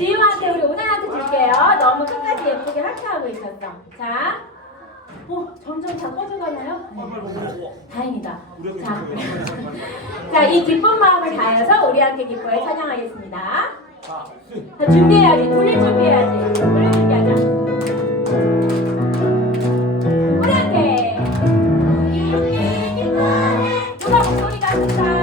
지우한테 우리 오나한테 줄게요. 너무 끝까지 예쁘게 하트하고 있었어. 자, 점점 다 꺼져가나요? 다행이다. 자, 자, 이 기쁜 마음을 다해서 우리 함께 기뻐해 찬양하겠습니다. 자, 준비해야지. 돌릴 준비해야지. 돌릴 준비하자. 우리 함께. 누가 목소리가 큰다.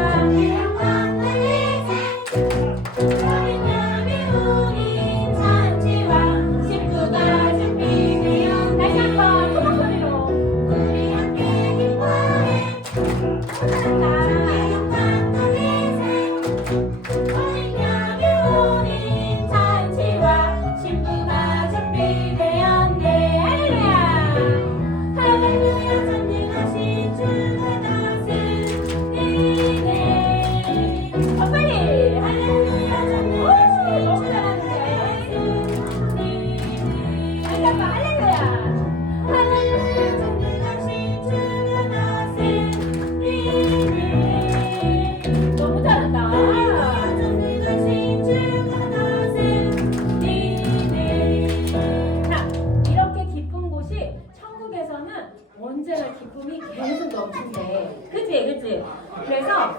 언제나 기쁨이 계속 넘친대. 그치? 그래서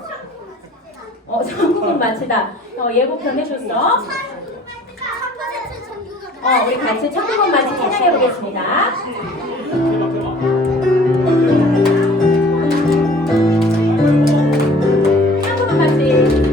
천국은 마치다. 예고편 해줬어. 우리 같이 천국은 마치 찬양해보겠습니다. 천국은 마치.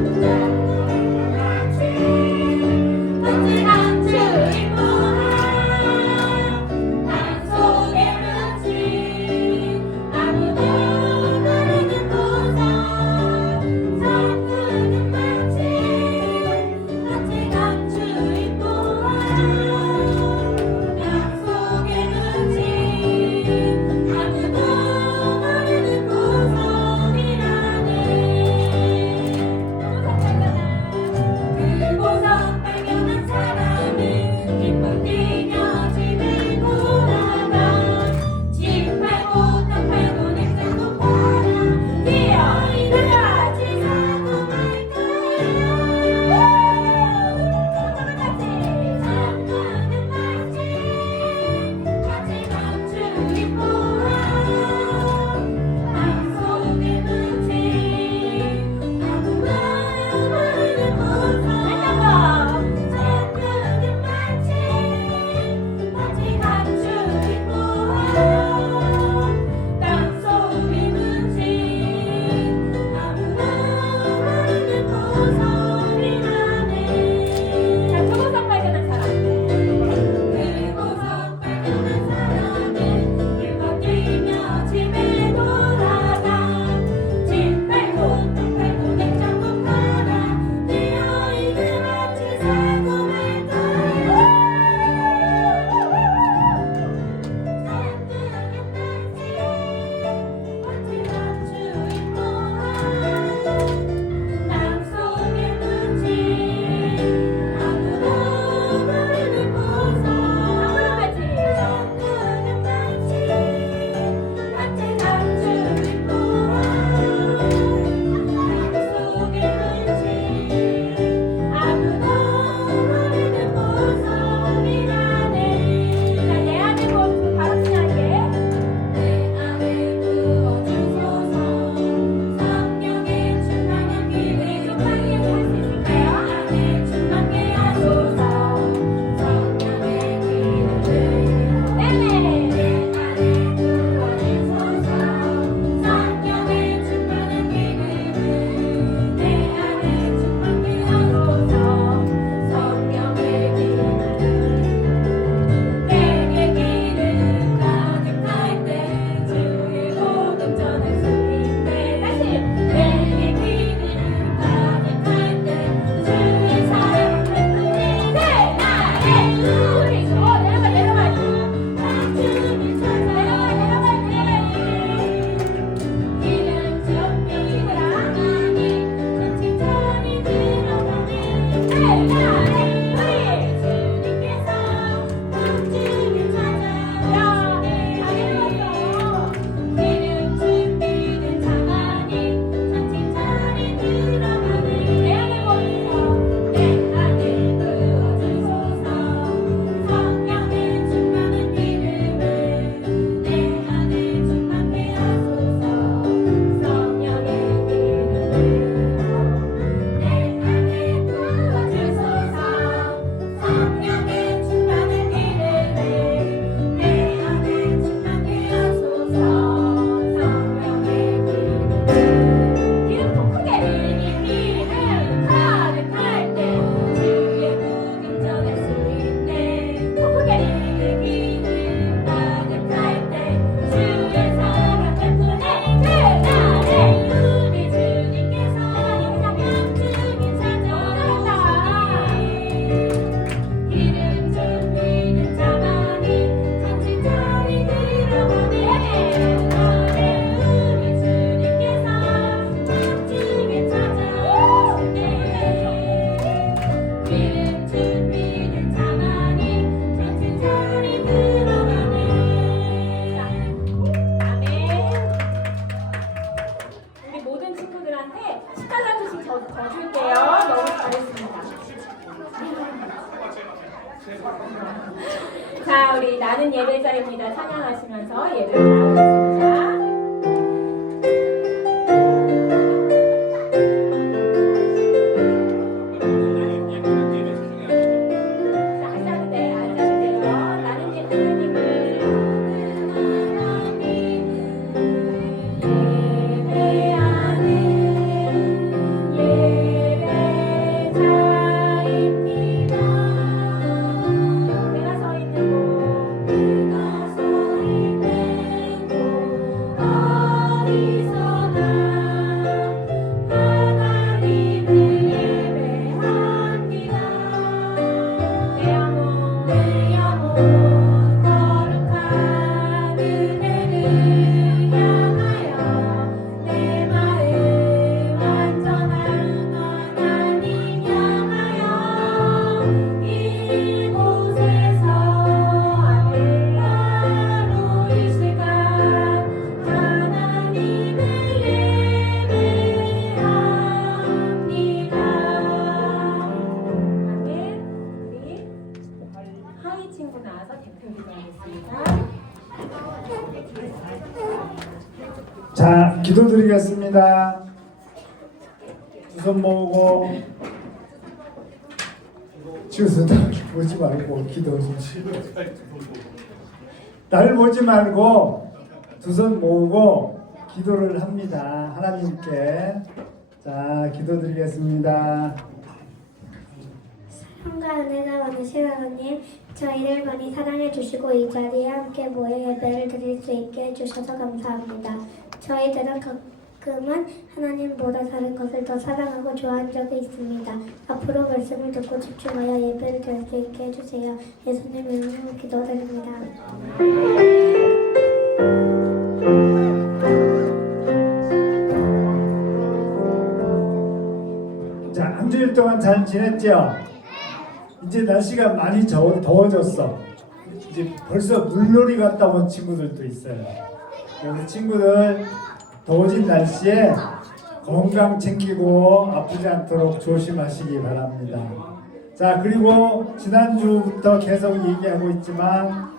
자, 줄게요. 너무 잘했습니다. 자, 우리 나는 예배자입니다. 찬양하시면서 예배를 나가겠습니다. 친구 나와서 대표 기도하겠습니다. 자, 기도드리겠습니다. 두 손 모으고 지우서 날 보지 말고 기도 좀 나를 보지 말고 두 손 모으고 기도를 합니다. 하나님께. 자, 기도드리겠습니다. 사랑과 은혜가 많으신 하나님, 저희를 많이 사랑해 주시고 이 자리에 함께 모여 예배를 드릴 수 있게 해주셔서 감사합니다. 저희들은 가끔은 하나님보다 다른 것을 더 사랑하고 좋아한 적이 있습니다. 앞으로 말씀을 듣고 집중하여 예배를 드릴 수 있게 해주세요. 예수님 이름으로 기도드립니다. 자, 한 주일 동안 잘 지냈죠? 이제 날씨가 많이 더워졌어. 이제 벌써 물놀이 갔다 온 친구들도 있어요. 우리 친구들 더워진 날씨에 건강 챙기고 아프지 않도록 조심하시기 바랍니다. 자, 그리고 지난주부터 계속 얘기하고 있지만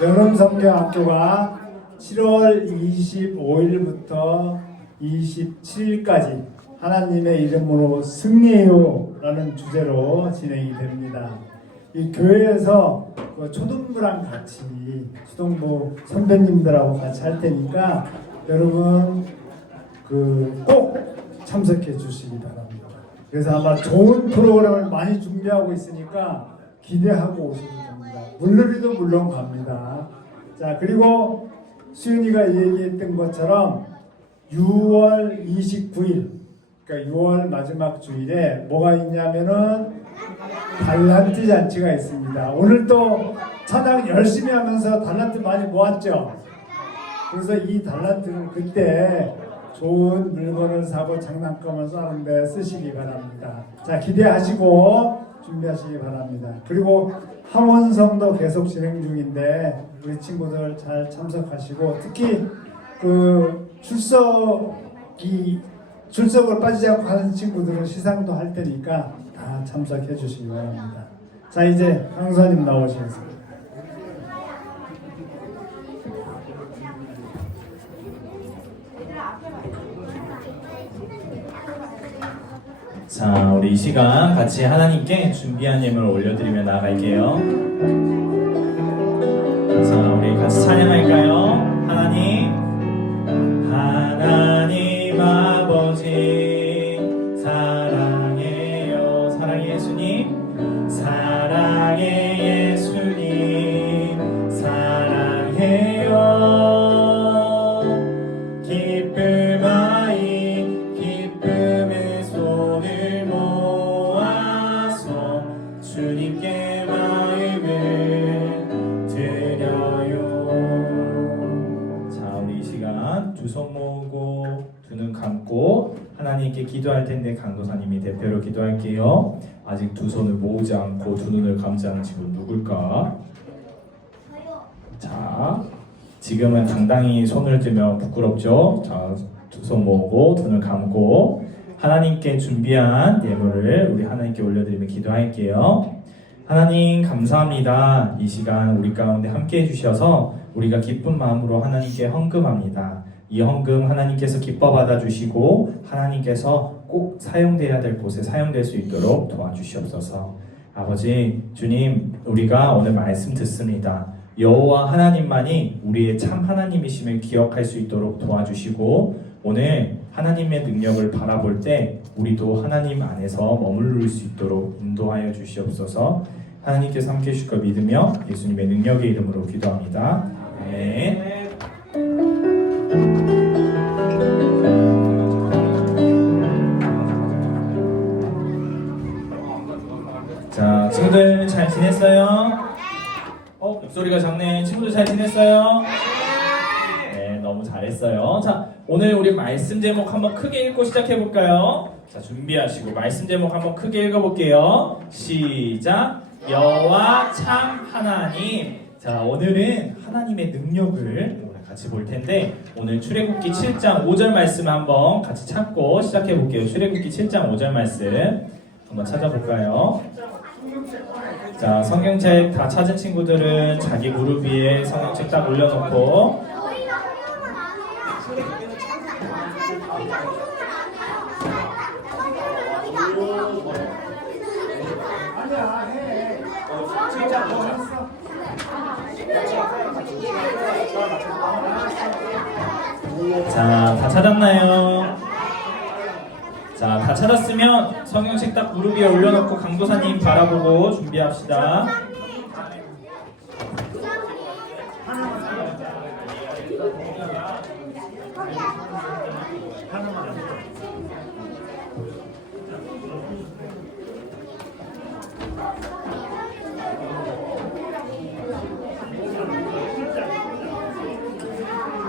여름성경학교가 7월 25일부터 27일까지 하나님의 이름으로 승리해요라는 주제로 진행이 됩니다. 이 교회에서 그 초등부랑 같이 초등부 선배님들하고 같이 할 테니까 여러분 꼭 참석해 주시기 바랍니다. 그래서 아마 좋은 프로그램을 많이 준비하고 있으니까 기대하고 오셔도 됩니다. 물놀이도 물론 갑니다. 자, 그리고 수윤이가 얘기했던 것처럼 6월 29일, 그러니까 6월 마지막 주일에 뭐가 있냐면은 달란트 잔치가 있습니다. 오늘 또 찬양 열심히 하면서 달란트 많이 모았죠. 그래서 이 달란트를 그때 좋은 물건을 사고 장난감을 사는데 쓰시기 바랍니다. 자, 기대하시고 준비하시기 바랍니다. 그리고 하원성도 계속 진행 중인데 우리 친구들 잘 참석하시고 특히 출석을 빠지지 않고 하는 친구들은 시상도 할 테니까 다 참석해 주시기 바랍니다. 자, 이제 강사님 나오시겠습니다. 자, 우리 이 시간 같이 하나님께 준비한 예물을 올려드리며 나아갈게요. 자, 우리 같이 찬양할까요? 하나님 아버지 사랑해요. 사랑해 예수님, 사랑해 예수님, 사랑해요. 기쁨의 손을 모아서 주님께 마음을 드려요. 자, 우리 이 시간 두 손 모으고 두 눈 감고 하나님께 기도할 텐데 강도사님이 대표로 기도할게요. 아직 두 손을 모으지 않고 두 눈을 감지 않은 친구 누굴까? 자, 지금은 당당히 손을 들면 부끄럽죠? 자, 두 손 모으고 두 눈 감고 하나님께 준비한 예물을 우리 하나님께 올려드리며 기도할게요. 하나님 감사합니다. 이 시간 우리 가운데 함께 해주셔서 우리가 기쁜 마음으로 하나님께 헌금합니다. 이 헌금 하나님께서 기뻐 받아주시고 하나님께서 꼭 사용돼야 될 곳에 사용될 수 있도록 도와주시옵소서. 아버지 주님, 우리가 오늘 말씀 듣습니다. 여호와 하나님만이 우리의 참 하나님이심을 기억할 수 있도록 도와주시고 오늘 하나님의 능력을 바라볼 때 우리도 하나님 안에서 머무를 수 있도록 인도하여 주시옵소서. 하나님께서 함께 해주실 걸 믿으며 예수님의 능력의 이름으로 기도합니다. 아멘. 자, 친구들 잘 지냈어요? 목소리가 작네. 친구들 잘 지냈어요? 네, 너무 잘했어요. 자, 오늘 우리 말씀 제목 한번 크게 읽고 시작해 볼까요? 자, 준비하시고 말씀 제목 한번 크게 읽어볼게요. 시작. 여호와 참 하나님. 자, 오늘은 하나님의 능력을 같이 볼 텐데 오늘 출애굽기 7장 5절 말씀 한번 같이 찾고 시작해 볼게요. 출애굽기 7장 5절 말씀 한번 찾아볼까요? 자, 성경책 다 찾은 친구들은 자기 무릎 위에 성경책 딱 올려놓고 자, 다 찾았나요? 자, 다 찾았으면 성경책 딱 무릎 위에 올려놓고 강도사님 바라보고 준비합시다.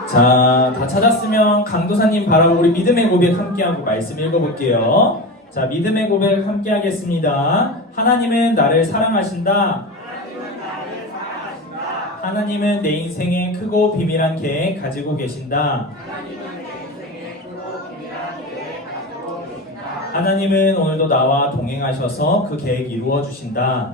자, 다 찾았으면 강도사님 바라보고 우리 믿음의 고백 함께하고 말씀 읽어볼게요. 자, 믿음의 고백 함께 하겠습니다. 하나님은 나를 사랑하신다. 하나님은 내 인생에 크고 비밀한 계획 가지고 계신다. 하나님은 오늘도 나와 동행하셔서 그 계획 이루어 주신다.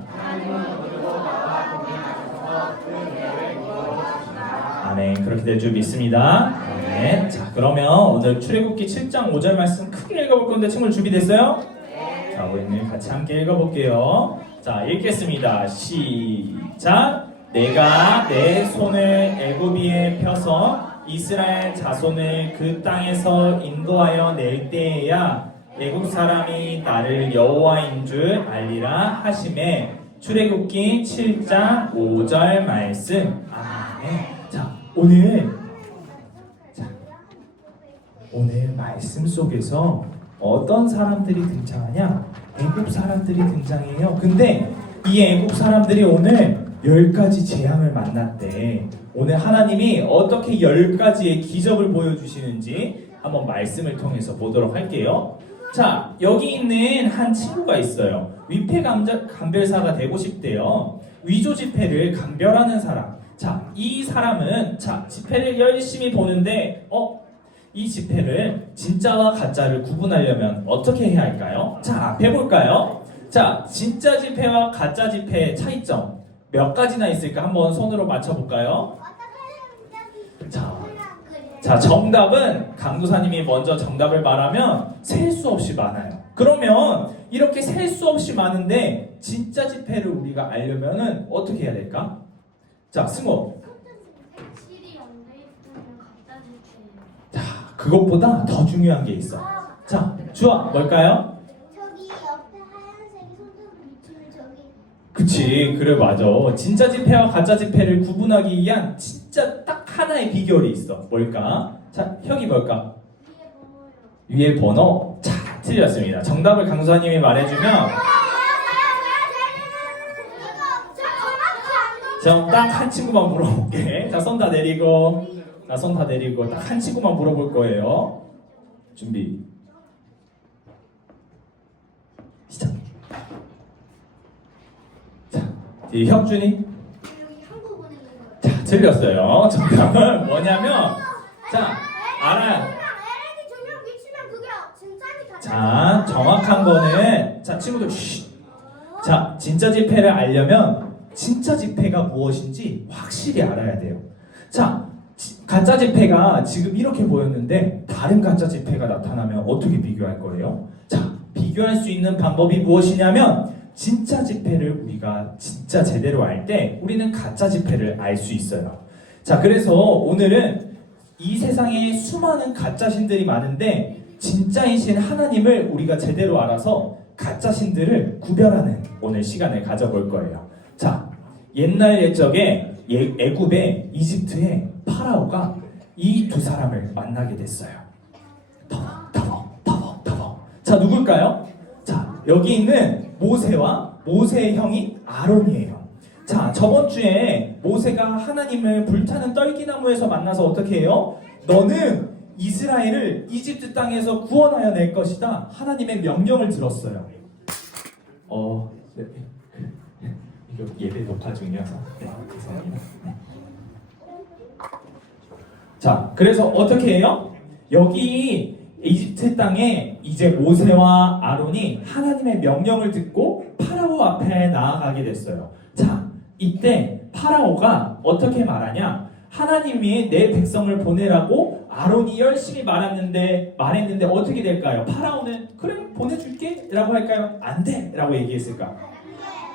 아멘. 그렇게 될 줄 믿습니다. 아멘. 자, 그러면 오늘 출애굽기 7장 5절 말씀 크게 읽어볼 건데 친구들 준비됐어요? 네. 자, 우리는 같이 함께 읽어볼게요. 자, 읽겠습니다. 시작. 내가 내 손을 애굽위에 펴서 이스라엘 자손을 그 땅에서 인도하여 낼 때에야 애굽 사람이 나를 여호와인 줄 알리라 하시매. 출애굽기 7장 5절 말씀. 아멘. 자, 오늘 말씀 속에서 어떤 사람들이 등장하냐? 애굽 사람들이 등장해요. 근데 이 애굽 사람들이 오늘 10가지 재앙을 만났대. 오늘 하나님이 어떻게 10가지의 기적을 보여주시는지 한번 말씀을 통해서 보도록 할게요. 자, 여기 있는 한 친구가 있어요. 위패 감별사가 되고 싶대요. 위조 지폐를 감별하는 사람. 자, 이 사람은 지폐를 열심히 보는데 이 지폐를 진짜와 가짜를 구분하려면 어떻게 해야 할까요? 자, 앞에 볼까요? 자, 진짜 지폐와 가짜 지폐의 차이점 몇 가지나 있을까? 한번 손으로 맞춰볼까요? 자, 정답은 강도사님이 먼저 정답을 말하면 셀 수 없이 많아요. 그러면 이렇게 셀 수 없이 많은데 진짜 지폐를 우리가 알려면은 어떻게 해야 될까? 자, 승호. 자, 그것보다 더 중요한 게 있어. 자, 주아, 뭘까요? 저기 옆에 하얀색이 손톱 밑으로 저기. 그치, 그래, 맞아. 진짜 지폐와 가짜 지폐를 구분하기 위한 진짜 딱 하나의 비결이 있어. 뭘까? 자, 형이 뭘까? 위에 번호. 자, 틀렸습니다. 정답을 강도사님이 말해주면 자, 딱 한 친구만 물어볼게. 자, 손 다 내리고. 자, 손 다 내리고 딱 한 친구만 물어볼 거예요. 준비. 시작. 자, 뒤에 혁준이. 자, 틀렸어요. 정답은 뭐냐면 자 알아요. LED 조명 비추면 그게 진짜니 자 정확한 거는 자 친구들 자 진짜 지폐를 알려면 진짜 지폐가 무엇인지 확실히 알아야 돼요. 자 가짜 지폐가 지금 이렇게 보였는데 다른 가짜 지폐가 나타나면 어떻게 비교할 거예요? 자 비교할 수 있는 방법이 무엇이냐면 진짜 지폐를 우리가 진짜 제대로 알 때 우리는 가짜 지폐를 알 수 있어요. 자 그래서 오늘은 이 세상에 수많은 가짜 신들이 많은데 진짜이신 하나님을 우리가 제대로 알아서 가짜 신들을 구별하는 오늘 시간을 가져볼 거예요. 자 옛날 옛적에 애굽의 이집트의 파라오가 이 두 사람을 만나게 됐어요. 터벅. 자 누굴까요? 자 여기 있는 모세와 모세의 형이 아론이에요. 자 저번 주에 모세가 하나님을 불타는 떨기나무에서 만나서 어떻게 해요? 너는 이스라엘을 이집트 땅에서 구원하여 낼 것이다. 하나님의 명령을 들었어요. 네. 이거 예배 녹화 중이어서 죄송합니다. 자 그래서 어떻게 해요? 여기 이집트 땅에 이제 모세와 아론이 하나님의 명령을 듣고 파라오 앞에 나아가게 됐어요. 자 이때 파라오가 어떻게 말하냐? 하나님이 내 백성을 보내라고 아론이 열심히 말했는데 어떻게 될까요? 파라오는 그래 보내줄게 라고 할까요? 안 돼 라고 얘기했을까?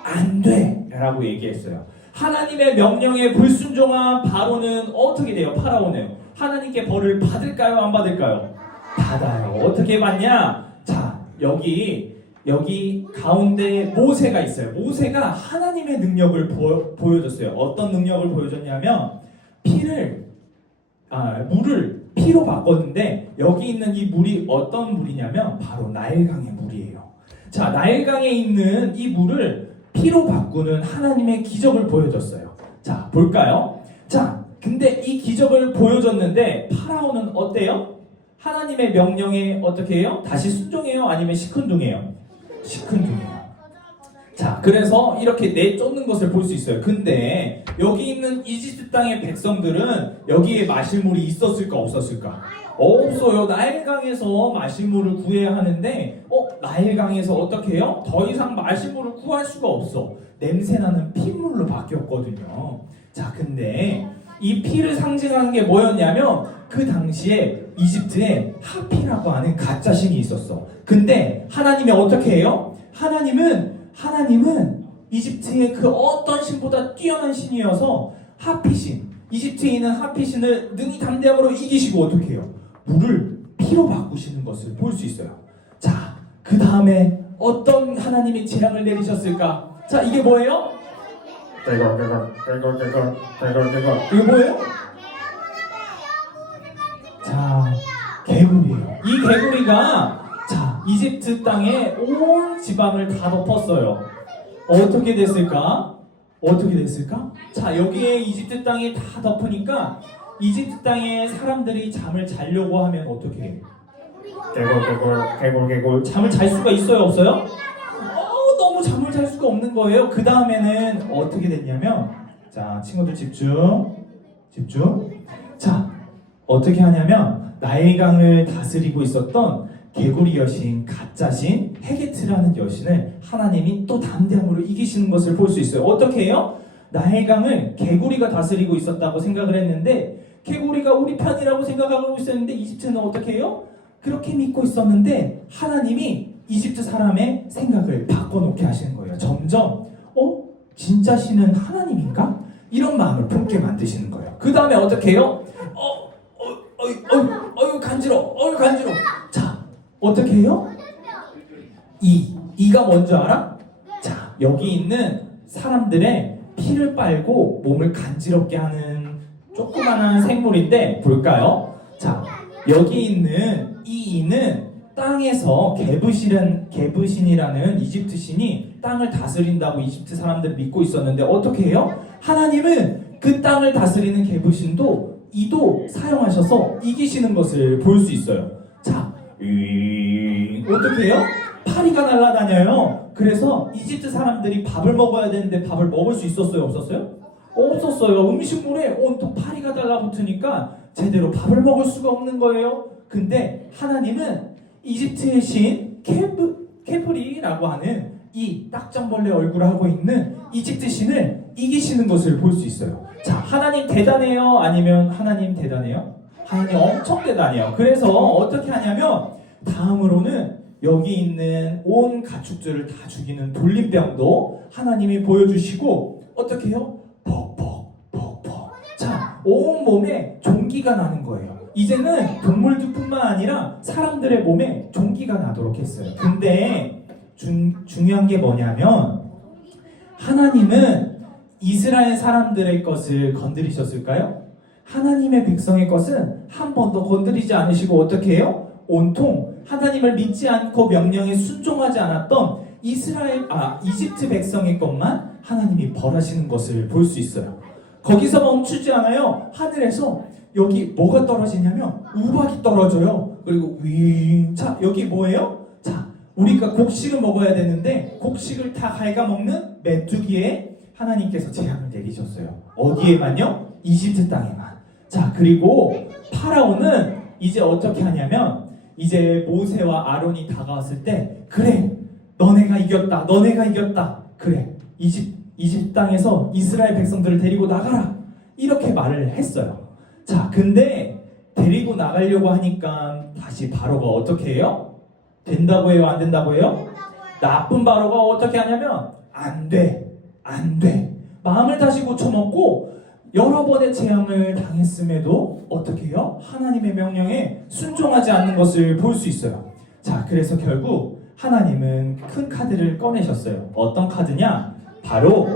안 돼 라고 얘기했어요. 하나님의 명령에 불순종한 바로는 어떻게 돼요? 파라오는 하나님께 벌을 받을까요? 안 받을까요? 받아요. 어떻게 받냐? 자 여기 가운데 모세가 있어요. 모세가 하나님의 능력을 보여줬어요. 어떤 능력을 보여줬냐면 물을 피로 바꿨는데 여기 있는 이 물이 어떤 물이냐면 바로 나일강의 물이에요. 자 나일강에 있는 이 물을 피로 바꾸는 하나님의 기적을 보여줬어요. 자 볼까요? 자 근데 이 기적을 보여줬는데 파라오는 어때요? 하나님의 명령에 어떻게 해요? 다시 순종해요? 아니면 시큰둥해요? 시큰둥해요. 자 그래서 이렇게 내쫓는 것을 볼 수 있어요. 근데 여기 있는 이집트 땅의 백성들은 여기에 마실 물이 있었을까 없었을까? 없어요. 나일강에서 마실 물을 구해야 하는데 나일강에서 어떻게 해요? 더 이상 마실 물을 구할 수가 없어. 냄새나는 핏물로 바뀌었거든요. 자 근데 이 피를 상징하는 게 뭐였냐면 그 당시에 이집트에 하피라고 하는 가짜 신이 있었어. 근데 하나님이 어떻게 해요? 하나님은 이집트의 그 어떤 신보다 뛰어난 신이어서 하피신, 이집트에 있는 하피신을 능히 담대함으로 이기시고 어떻게 해요? 물을 피로 바꾸시는 것을 볼 수 있어요. 자, 그 다음에 어떤 하나님이 재앙을 내리셨을까? 자, 이게 뭐예요? 이게 뭐예요? 자, 개구리예요. 이 개구리가 자 이집트 땅에 온 지방을 다 덮었어요. 어떻게 됐을까? 자 여기에 이집트 땅이 다 덮으니까 이집트 땅에 사람들이 잠을 자려고 하면 어떻게 해요? 개굴 잠을 잘 수가 있어요 없어요? 너무 잠을 잘 수가 없는 거예요. 그 다음에는 어떻게 됐냐면 자 친구들 집중. 자 어떻게 하냐면 나일강을 다스리고 있었던 개구리 여신, 가짜신, 헤게트라는 여신을 하나님이 또 담대함으로 이기시는 것을 볼 수 있어요. 어떻게 해요? 나일강을 개구리가 다스리고 있었다고 생각을 했는데 개구리가 우리 편이라고 생각하고 있었는데 이집트는 어떻게 해요? 그렇게 믿고 있었는데 하나님이 이집트 사람의 생각을 바꿔놓게 하시는 거예요. 점점 진짜 신은 하나님인가? 이런 마음을 품게 만드시는 거예요. 그 다음에 어떻게 해요? 간지러워. 자, 어떻게 해요? 이가 뭔지 알아? 자, 여기 있는 사람들의 피를 빨고 몸을 간지럽게 하는 조그마한 생물인데 볼까요? 자, 여기 있는 이 이는 땅에서 게브신이라는 이집트 신이 땅을 다스린다고 이집트 사람들을 믿고 있었는데 어떻게 해요? 하나님은 그 땅을 다스리는 게브신도 이도 사용하셔서 이기시는 것을 볼 수 있어요. 자, 어떻게 해요? 파리가 날아다녀요. 그래서 이집트 사람들이 밥을 먹어야 되는데 밥을 먹을 수 있었어요? 없었어요? 빠졌어요. 음식물에 온통 파리가 달라붙으니까 제대로 밥을 먹을 수가 없는 거예요. 근데 하나님은 이집트의 신 케프리라고 하는 이 딱정벌레 얼굴을 하고 있는 이집트 신을 이기시는 것을 볼 수 있어요. 자, 하나님 대단해요? 아니면 하나님 대단해요? 하나님 엄청 대단해요. 그래서 어떻게 하냐면 다음으로는 여기 있는 온 가축들을 다 죽이는 돌림병도 하나님이 보여주시고 어떻게 해요? 벅벅벅벅. 자, 온 몸에 종기가 나는 거예요. 이제는 동물들뿐만 아니라 사람들의 몸에 종기가 나도록 했어요. 근데 중요한 게 뭐냐면 하나님은 이스라엘 사람들의 것을 건드리셨을까요? 하나님의 백성의 것은 한 번도 건드리지 않으시고 어떻게 해요? 온통 하나님을 믿지 않고 명령에 순종하지 않았던 이집트 백성의 것만 하나님이 벌하시는 것을 볼 수 있어요. 거기서 멈추지 않아요. 하늘에서 여기 뭐가 떨어지냐면 우박이 떨어져요. 그리고 자, 여기 뭐예요? 자, 우리가 곡식을 먹어야 되는데 곡식을 다 갉아먹는 메뚜기에 하나님께서 재앙을 내리셨어요. 어디에만요? 이집트 땅에만. 자, 그리고 파라오는 이제 어떻게 하냐면 이제 모세와 아론이 다가왔을 때 그래, 너네가 이겼다. 그래, 이집트 땅에서 이스라엘 백성들을 데리고 나가라. 이렇게 말을 했어요. 자, 근데 데리고 나가려고 하니까 다시 바로가 어떻게 해요? 된다고 해요? 안 된다고 해요? 나쁜 바로가 어떻게 하냐면 안 돼. 마음을 다시 고쳐먹고 여러 번의 재앙을 당했음에도 어떻게 해요? 하나님의 명령에 순종하지 않는 것을 볼 수 있어요. 자, 그래서 결국 하나님은 큰 카드를 꺼내셨어요. 어떤 카드냐? 바로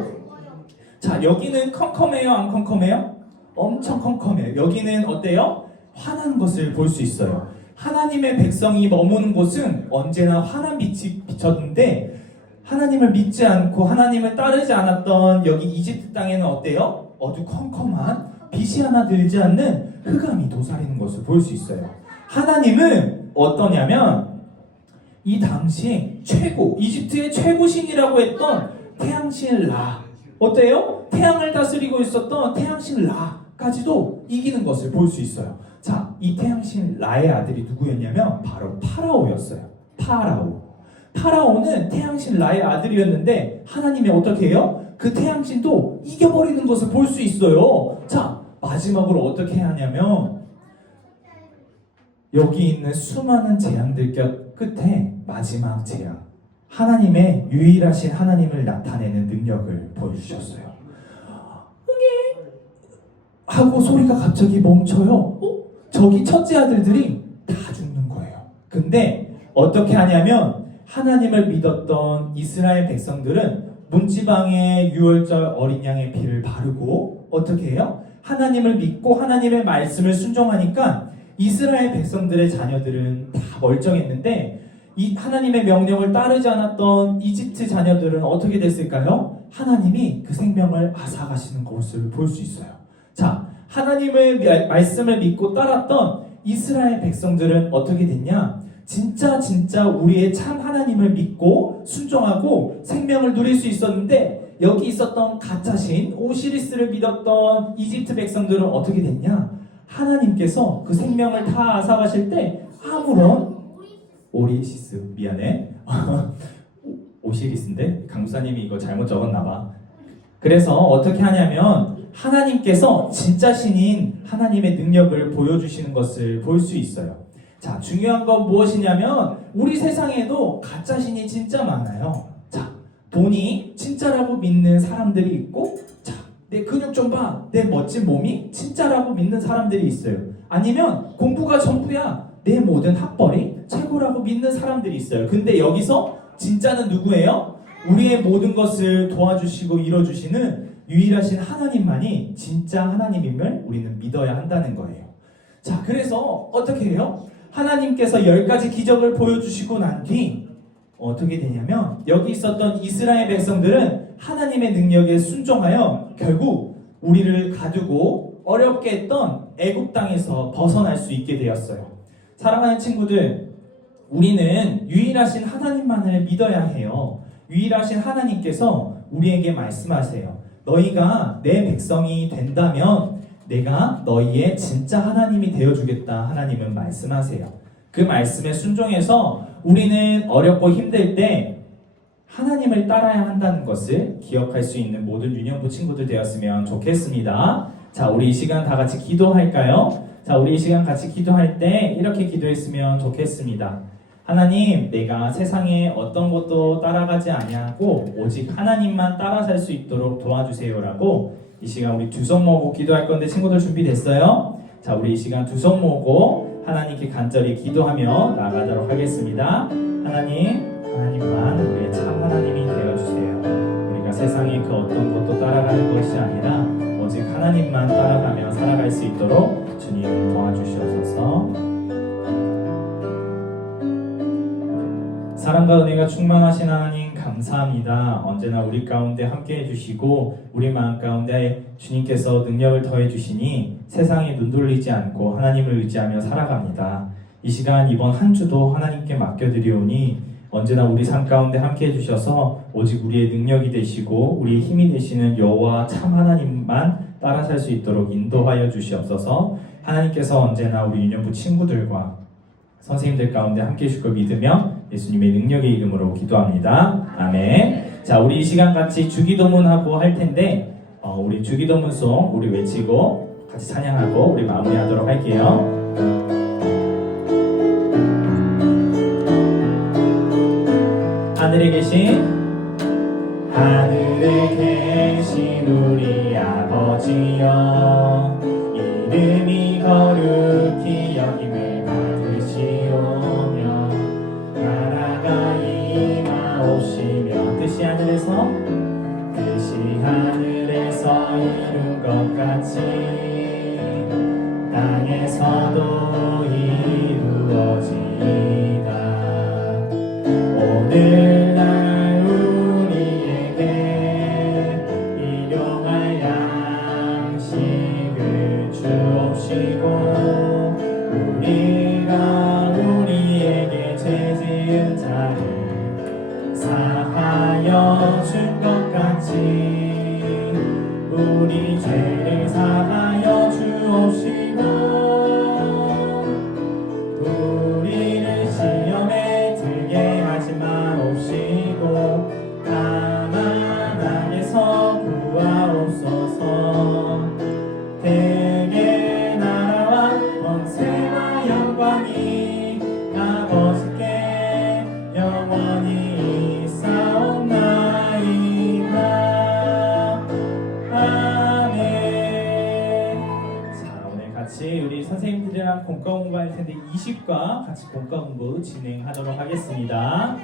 자, 여기는 컴컴해요? 안 컴컴해요? 엄청 컴컴해요. 여기는 어때요? 환한 것을 볼 수 있어요. 하나님의 백성이 머무는 곳은 언제나 환한 빛이 비쳤는데 하나님을 믿지 않고 하나님을 따르지 않았던 여기 이집트 땅에는 어때요? 어두컴컴한 빛이 하나 들지 않는 흑암이 도사리는 것을 볼 수 있어요. 하나님은 어떠냐면 이 당시 이집트의 최고 신이라고 했던 태양신 라, 어때요? 태양을 다스리고 있었던 태양신 라까지도 이기는 것을 볼 수 있어요. 자, 이 태양신 라의 아들이 누구였냐면 바로 파라오였어요. 파라오는 태양신 라의 아들이었는데 하나님이 어떻게 해요? 그 태양신도 이겨버리는 것을 볼 수 있어요. 자, 마지막으로 어떻게 하냐면 여기 있는 수많은 재앙들 끝에 마지막 재앙, 하나님의 유일하신 하나님을 나타내는 능력을 보여주셨어요. 응애 하고 소리가 갑자기 멈춰요. 저기 첫째 아들들이 다 죽는 거예요. 근데 어떻게 하냐면 하나님을 믿었던 이스라엘 백성들은 문지방에 유월절 어린 양의 피를 바르고 어떻게 해요? 하나님을 믿고 하나님의 말씀을 순종하니까 이스라엘 백성들의 자녀들은 다 멀쩡했는데 이 하나님의 명령을 따르지 않았던 이집트 자녀들은 어떻게 됐을까요? 하나님이 그 생명을 앗아가시는 것을 볼 수 있어요. 자, 하나님의 말씀을 믿고 따랐던 이스라엘 백성들은 어떻게 됐냐? 진짜 우리의 참 하나님을 믿고 순종하고 생명을 누릴 수 있었는데 여기 있었던 가짜신 오시리스를 믿었던 이집트 백성들은 어떻게 됐냐? 하나님께서 그 생명을 다 앗아가실 때 아무런 오리시스 미안해 오시리스인데 강사님이 이거 잘못 적었나봐. 그래서 어떻게 하냐면 하나님께서 진짜 신인 하나님의 능력을 보여주시는 것을 볼 수 있어요. 자, 중요한 건 무엇이냐면 우리 세상에도 가짜 신이 진짜 많아요. 자, 돈이 진짜라고 믿는 사람들이 있고, 자, 내 근육 좀 봐, 내 멋진 몸이 진짜라고 믿는 사람들이 있어요. 아니면 공부가 전부야, 내 모든 학벌이 최고라고 믿는 사람들이 있어요. 근데 여기서 진짜는 누구예요? 우리의 모든 것을 도와주시고 이뤄주시는 유일하신 하나님만이 진짜 하나님임을 우리는 믿어야 한다는 거예요. 자, 그래서 어떻게 해요? 하나님께서 10가지 기적을 보여주시고 난 뒤 어떻게 되냐면 여기 있었던 이스라엘 백성들은 하나님의 능력에 순종하여 결국 우리를 가두고 어렵게 했던 애굽 땅에서 벗어날 수 있게 되었어요. 사랑하는 친구들, 우리는 유일하신 하나님만을 믿어야 해요. 유일하신 하나님께서 우리에게 말씀하세요. 너희가 내 백성이 된다면 내가 너희의 진짜 하나님이 되어주겠다. 하나님은 말씀하세요. 그 말씀에 순종해서 우리는 어렵고 힘들 때 하나님을 따라야 한다는 것을 기억할 수 있는 모든 유년부 친구들 되었으면 좋겠습니다. 자, 우리 이 시간 다 같이 기도할까요? 자, 우리 이 시간 같이 기도할 때 이렇게 기도했으면 좋겠습니다. 하나님, 내가 세상에 어떤 것도 따라가지 아니하고 오직 하나님만 따라 살 수 있도록 도와주세요라고 이 시간 우리 두 손 모으고 기도할 건데 친구들 준비됐어요? 자, 우리 이 시간 두 손 모으고 하나님께 간절히 기도하며 나아가도록 하겠습니다. 하나님만 우리의 참 하나님이 되어주세요. 우리가 세상에 그 어떤 것도 따라가는 것이 아니라 오직 하나님만 따라가며 살아갈 수 있도록 주님 도와주시옵소서. 사랑과 은혜가 충만하신 하나님 감사합니다. 언제나 우리 가운데 함께 해주시고 우리 마음 가운데 주님께서 능력을 더해 주시니 세상에 눈 돌리지 않고 하나님을 의지하며 살아갑니다. 이 시간 이번 한 주도 하나님께 맡겨드리오니 언제나 우리 삶 가운데 함께 해주셔서 오직 우리의 능력이 되시고 우리의 힘이 되시는 여호와 참 하나님만 따라 살 수 있도록 인도하여 주시옵소서. 하나님께서 언제나 우리 유년부 친구들과 선생님들 가운데 함께 해주실 걸 믿으며 예수님의 능력의 이름으로 기도합니다. 아멘. 자, 우리 이 시간 같이 주기도문하고 할 텐데 우리 주기도문송 우리 외치고 같이 찬양하고 우리 마무리하도록 할게요. 하늘에 계신 우리 아버지여, 이름이 거룩히 여김을 받으시오며 나라가 임하옵시며 뜻이 하늘에서 이룬 것 같이 땅에서도 이루어지이다. 오늘날 우리에게 일용할 양식을 주옵시고 우리가 우리에게 죄 지은 자를 사하여 준 것 같이 우리 죄를 사하여 주옵시고 우리를 시험에 들게 하지 마옵시고 다만 악에서 구하옵소서. 대개 나라와 권세와 영광이 아버지께 영원히 있사옵나이다. 아멘. 자, 오늘 같이 우리 선생님들이랑 공과 공부할 텐데 20과 같이 공과 공부 진행하도록 하겠습니다.